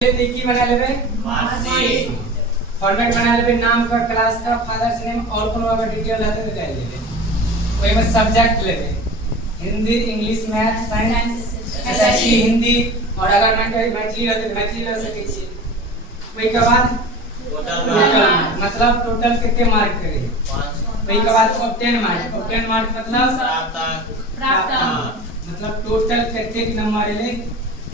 की बना लेबे फॉर्मेट बना लेबे नाम का क्लास का फादर्स नेम और कोनो अगर डिटेल रहते तो डाल देबे ओय में सब्जेक्ट लेबे Hindi English math science SST Hindi और अगर मैथिली रहते तो मैथिली ले सके छी ओय के बाद टोटल मतलब टोटल कितने मार्क करे ओय के बाद ऑब्टेन मार्क मतलब प्राप्त मतलब टोटल कितने नंबर ले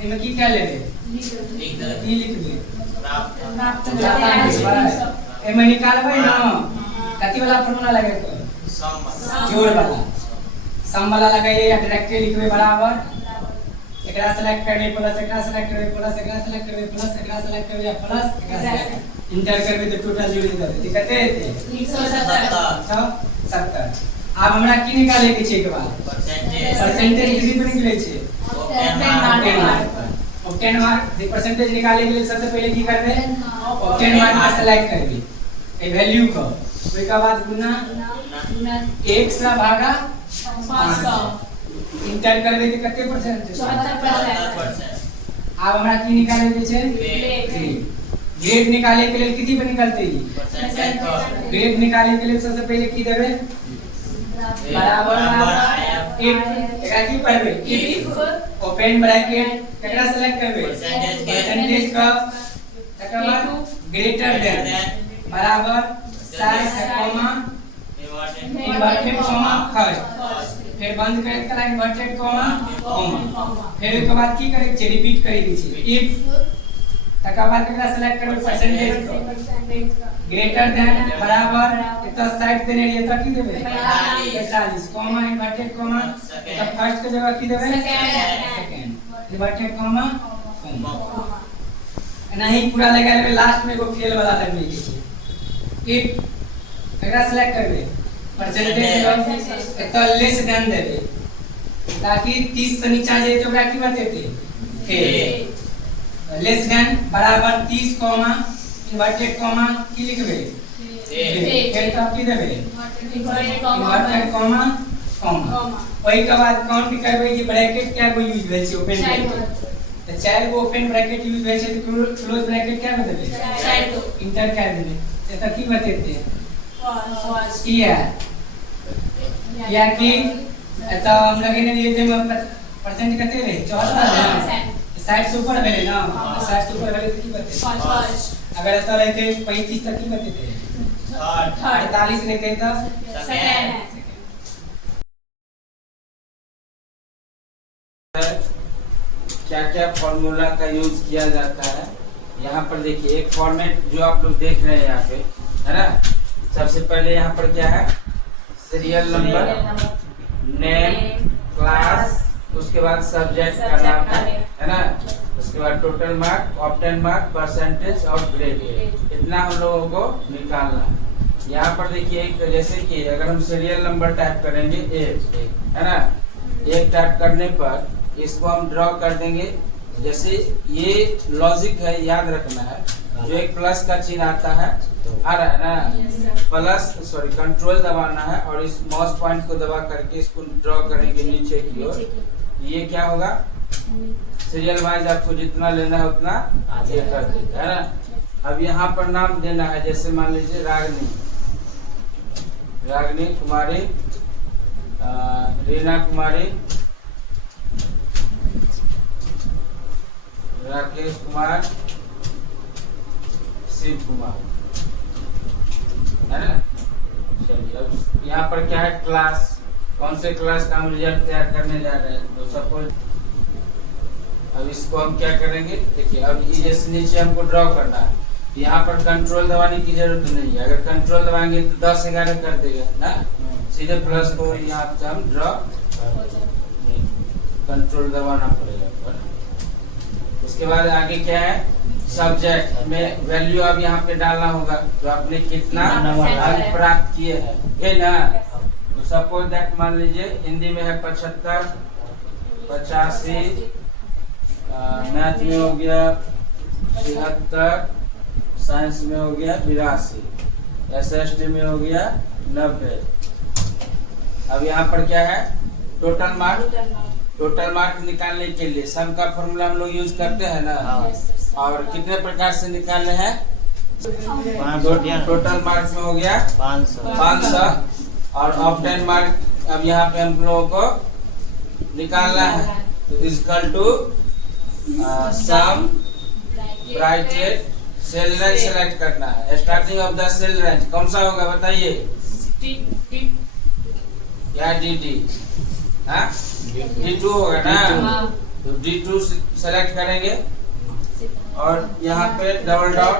एमे की क्या लेबे लिख दे प्राप्त एमे निकालबै ना कथि वाला फार्मूला लगे तो जोड़ वाला लगाइए या डायरेक्टली लिखबे बराबर एकरा सेलेक्ट करबे प्लस एकरा सेलेक्ट करबे प्लस एकरा सेलेक्ट करबे प्लस एकरा सेलेक्ट करबे या प्लस एकरा इंटर करबे तो टोटल जोड़ देबे कते हेते 170 अब हमरा की निकाले के छै के बाद परसेंटेज कितनी पर निकले छै ऑब्टेन मार्क द परसेंटेज निकालने के लिए सबसे पहले की करबे ऑब्टेन मार्क में सेलेक्ट करबे ए वैल्यू को ओय के बाद गुना 1 से भागा 500 इंटर करबे तो कते परसेंट 74%। अब हमरा की निकाले के छै ग्रेड निकाले के लिए कितनी पर निकलते ही ग्रेड निकाले के लिए सबसे पहले की देबे बराबर एकरा की पढ़बे ओपन ब्रैकेट केकरा सेलेक्ट करबे परसेंटेज का तकर बाद ग्रेटर देन बराबर size comma inverted comma first फिर बंद करे के लाइन इन्वर्टेड कॉमा फिर के बाद की करे छै रिपीट करे दी छै इफ तकर बाद केकरा सेलेक्ट करबे परसेंटेज का ग्रेटर देन बराबर इतना साइड देने लिए तो की देबे 45 कॉमा इन्वर्टेड कॉमा तो फर्स्ट के जगह की देबे सेकंड इन्वर्टेड कॉमा नहीं पूरा लगा लेबे लास्ट में एगो फेल वाला लगने के छै इफ एकरा सेलेक्ट करबे परसेंटेज तो लेस देन देबे ताकि 30 से नीचा जाए तो ओकरा की बतेते फेल लेस देन बराबर 30 कॉमा इन्वर्टेड कॉमा की लिखबे फिर तब की देबे इन्वर्टेड कॉमा ओई के बाद काउंट करबे कि ब्रैकेट क्या को यूज भेल छै ओपन ब्रैकेट तो 4 गो ओपन ब्रैकेट यूज भेल छै तो क्लोज ब्रैकेट क्या बतेबे 4 गो इंटर कर देबे त की बतेते या कि तो हम लगेने लिए जे परसेंट कते रहे 74 60 से ऊपर भेले ना 60 से ऊपर भेले तो की बतेते अगर ऐसा रहते 35 तक की बतेते 48 रहते तो सेकंड क्या क्या फॉर्मूला का यूज किया जाता है यहाँ पर देखिए एक फॉर्मेट जो आप लोग देख रहे हैं यहाँ पे है ना सबसे पहले यहाँ पर क्या है सीरियल नंबर नेम क्लास उसके बाद सब्जेक्ट का नाम है ना उसके बाद total mark obtain mark percentage और ग्रेड इतना हम लोगों को निकालना है। यहाँ पर देखिए जैसे कि अगर हम सीरियल नंबर टाइप करेंगे 1 है ना 1 टाइप करने पर इसको हम ड्रॉ कर देंगे जैसे ये लॉजिक है याद रखना है जो एक प्लस का चिन्ह आता है आ रहा है ना प्लस सॉरी कंट्रोल दबाना है और इस माउस पॉइंट को दबा करके इसको ड्रॉ करेंगे नीचे की ओर ये क्या होगा सीरियल वाइज आपको जितना लेना है उतना आगे कर देगा है ना। अब यहाँ पर नाम देना है जैसे मान लीजिए रागनी कुमारी रीना कुमारी राकेश कुमार शिव कुमार है ना। चलिए अब यहाँ पर क्या है क्लास कौन से क्लास का हम रिजल्ट तैयार करने जा रहे हैं तो सपोज अब इसको हम क्या करेंगे देखिए अब ये जैसे नीचे हमको ड्रॉ करना है यहाँ पर कंट्रोल दबाने की जरूरत नहीं है अगर कंट्रोल दबाएंगे तो 10 11 कर देगा ना सीधे प्लस को यहाँ पे हम ड्रॉ कंट्रोल दबाना पड़ेगा। उसके बाद आगे क्या है सब्जेक्ट में वैल्यू अब यहाँ पे डालना होगा तो आपने कितना अंक प्राप्त किए हैं ये ना तो सपोज दैट मान लीजिए हिंदी में है 75 85 मैथ में हो गया 76 साइंस में हो गया 82 एसएसटी में हो गया 90। अब यहाँ पर क्या है टोटल मार्क निकालने के लिए सम का फॉर्मूला हम लोग यूज करते हैं ना और कितने प्रकार से निकालने हैं? 500 टोटल मार्क्स में हो गया 500 और ऑफ 10 मार्क अब यहाँ पे हम लोगों को निकालना है। तो equal to sum bracket cell range select करना है। Starting of the cell range कौन सा होगा बताइए? या डी हाँ D2 होगा ना। तो D2 सेलेक्ट करेंगे और यहाँ पे double dot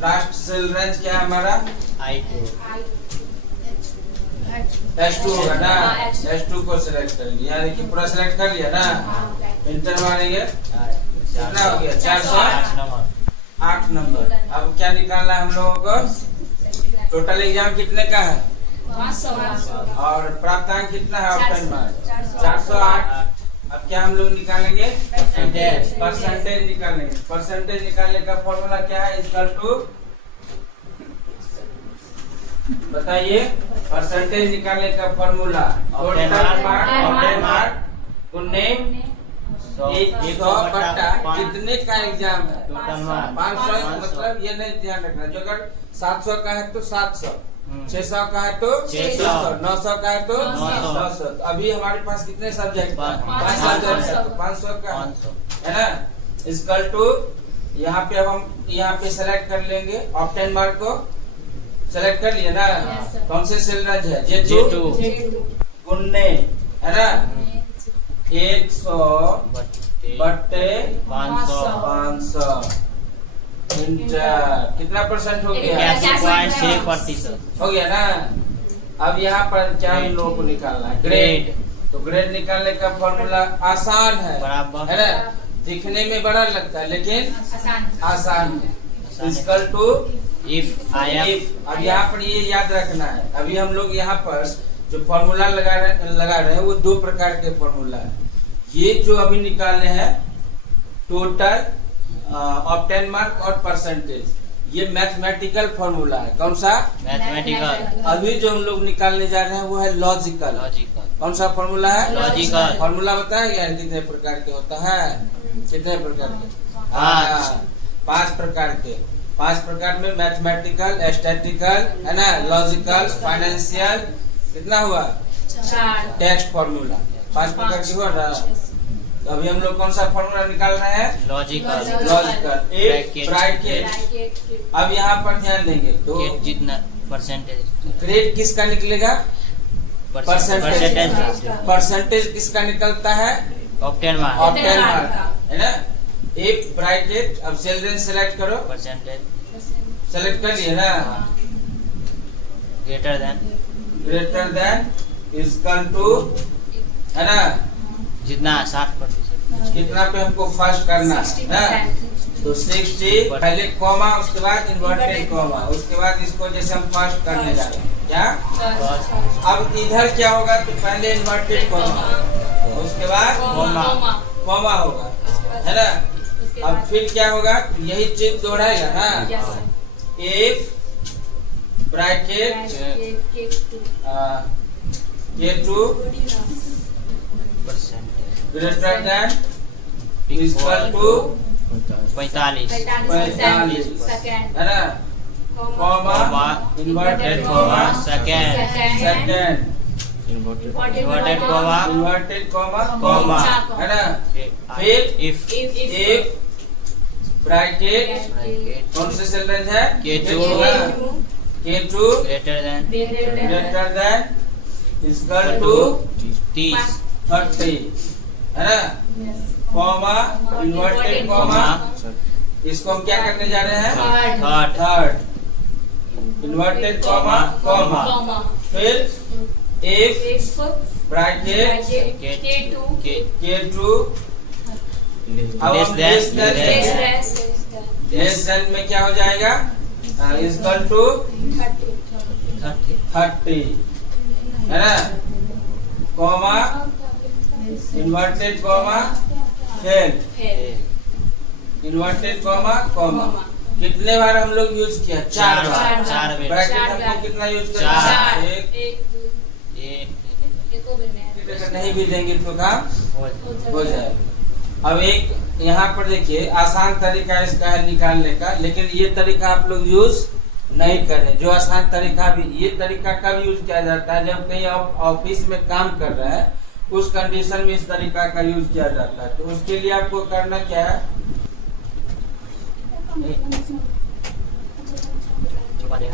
last cell range क्या है हमारा? H2 होगा ना। H2 को सिलेक्ट करेंगे, यानी कि पूरा सिलेक्ट कर लिया ना। इंटर मारेंगे, कितना हो गया? 408 नंबर। अब क्या निकालना है हम लोगों को? टोटल एग्जाम कितने का है? 500 और प्राप्तांक कितना है? Of 10 marks 408। अब क्या हम लोग निकालेंगे? परसेंटेज निकालेंगे। परसेंटेज निकालने का फॉर्मूला क्या है? इक्वल टू बताइए। परसेंटेज निकालने का फॉर्मूला टोटल मार्क गुने 100 बटा कितने का एग्जाम है? 500। मतलब ये नहीं ध्यान रखना, जो अगर 700 का है तो 700, 600 का है तो 600, 900 का है तो 900। अभी हमारे पास कितने सब्जेक्ट? 5 सब्जेक्ट, 500 का है ना। इक्वल टू यहाँ पे अब हम यहाँ पे सेलेक्ट कर लेंगे ऑफ 10 मार्क को। सेलेक्ट कर लिया ना। कौन से सेल रेंज है? J2 गुन्ने है ना 100 बट्टे 500 इंटर। कितना परसेंट हो गया? 81.6% हो गया ना। अब यहाँ पर क्या हम लोगों को निकालना है? ग्रेड। तो ग्रेड निकालने का फॉर्मूला आसान है, बराबर है ना। दिखने में बड़ा लगता है लेकिन आसान है। इक्वल टू इफ अब यहाँ पर ये याद रखना है। अभी हम लोग यहाँ पर जो फॉर्मूला लगा रहे हैं वो 2 प्रकार के फॉर्मूला है। ये जो अभी निकाले हैं टोटल ऑफ 10 मार्क और परसेंटेज, ये मैथमेटिकल फॉर्मूला है। कौन सा? मैथमेटिकल। अभी जो हम लोग निकालने जा रहे हैं वो है लॉजिकल। कौन सा फॉर्मूला है? लॉजिकल। फॉर्मूला बताया यार कितने प्रकार के होता है? कितने प्रकार के? 5 प्रकार के। 5 प्रकार में मैथमेटिकल, स्टैटिकल है ना, लॉजिकल, फाइनेंशियल, कितना हुआ? 4 टेक्स्ट फॉर्मूला। 5 प्रकार की हुआ ना। तो अभी हम लोग कौन सा फॉर्मूला निकाल रहे हैं? लॉजिकल। एक ब्रैकेट। अब यहाँ पर ध्यान देंगे तो जितना परसेंटेज ग्रेड किसका निकलेगा? परसेंटेज। परसेंटेज किसका निकलता है? ऑफ 10 मार्क ऑफ 10 मार्क है ना। एक ब्रैकेट। अब सेल रेंज सेलेक्ट करो। परसेंटेज सेलेक्ट कर लिया ना। ग्रेटर देन इक्वल टू है ना, जितना 60%। कितना पे हमको फर्स्ट करना है ना। तो 60 पहले कॉमा, उसके बाद इन्वर्टेड कॉमा, उसके बाद इसको जैसे हम फर्स्ट करने जा रहे हैं क्या। अब इधर क्या होगा? तो पहले इन्वर्टेड कॉमा, उसके बाद कॉमा होगा है ना। अब फिर क्या होगा? यही चीज दोहराएगा ना। एक bracket K2 greater than equal to 45 है ना, comma inverted comma second inverted comma है ना। फिर इफ एक ब्रैकेट। कौन से सेल रेंज है? K2 greater than equal to 30 है ना, कॉमा इन्वर्टेड कॉमा। इसको हम क्या करने जा रहे हैं? Third inverted comma comma. फिर एक ब्रैकेट K2 लेस देन में क्या हो जाएगा? इक्वल टू 30 है ना, कॉमा इन्वर्टेड कॉमा फिर इन्वर्टेड कॉमा कॉमा। कितने बार हम लोग यूज किया? 4 बार। ब्रैकेट हमको कितना यूज करना है? एक नहीं भी देंगे तो काम हो जाएगा। अब एक यहाँ पर देखिए आसान तरीका इसका है निकालने का, लेकिन ये तरीका आप लोग यूज नहीं करें। जो आसान तरीका भी, ये तरीका कब यूज किया जाता है जब कहीं आप ऑफिस में काम कर रहे हैं, उस कंडीशन में इस तरीका का यूज किया जाता है। तो उसके लिए आपको करना क्या है, coba deh.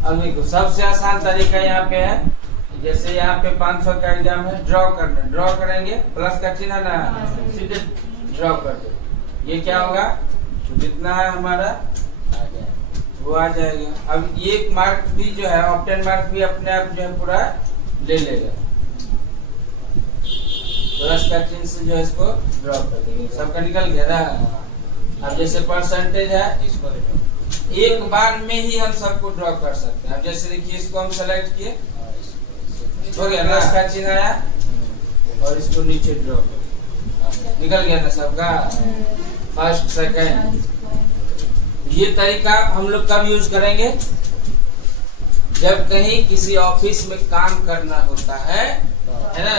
अब देखो सबसे आसान तरीका यहाँ पे है, जैसे यहाँ पे 500 का एग्जाम है, ड्रॉ करना, ड्रॉ करेंगे, प्लस का चिन्ह ना, सीधे ड्रॉ कर दो। ये क्या होगा, जितना है हमारा वो आ जाएगा। अब ये मार्क भी जो है ऑप्टेन मार्क भी अपने आप जो है पूरा ले लेगा। प्लस का चिन्ह से जो है इसको ड्रॉ कर देंगे, सबका निकल गया ना। अब जैसे परसेंटेज है, इसको भी dro. एक बार में ही हम सबको ड्रॉ कर सकते हैं। अब जैसे देखिए इसको हम सेलेक्ट किए, हो गया, प्लस का चिन्ह आया और इसको नीचे ड्रॉ कर, निकल गया ना सबका, फर्स्ट सेकंड। ये तरीका हम लोग कब यूज करेंगे, जब कहीं किसी ऑफिस में काम करना होता है ना।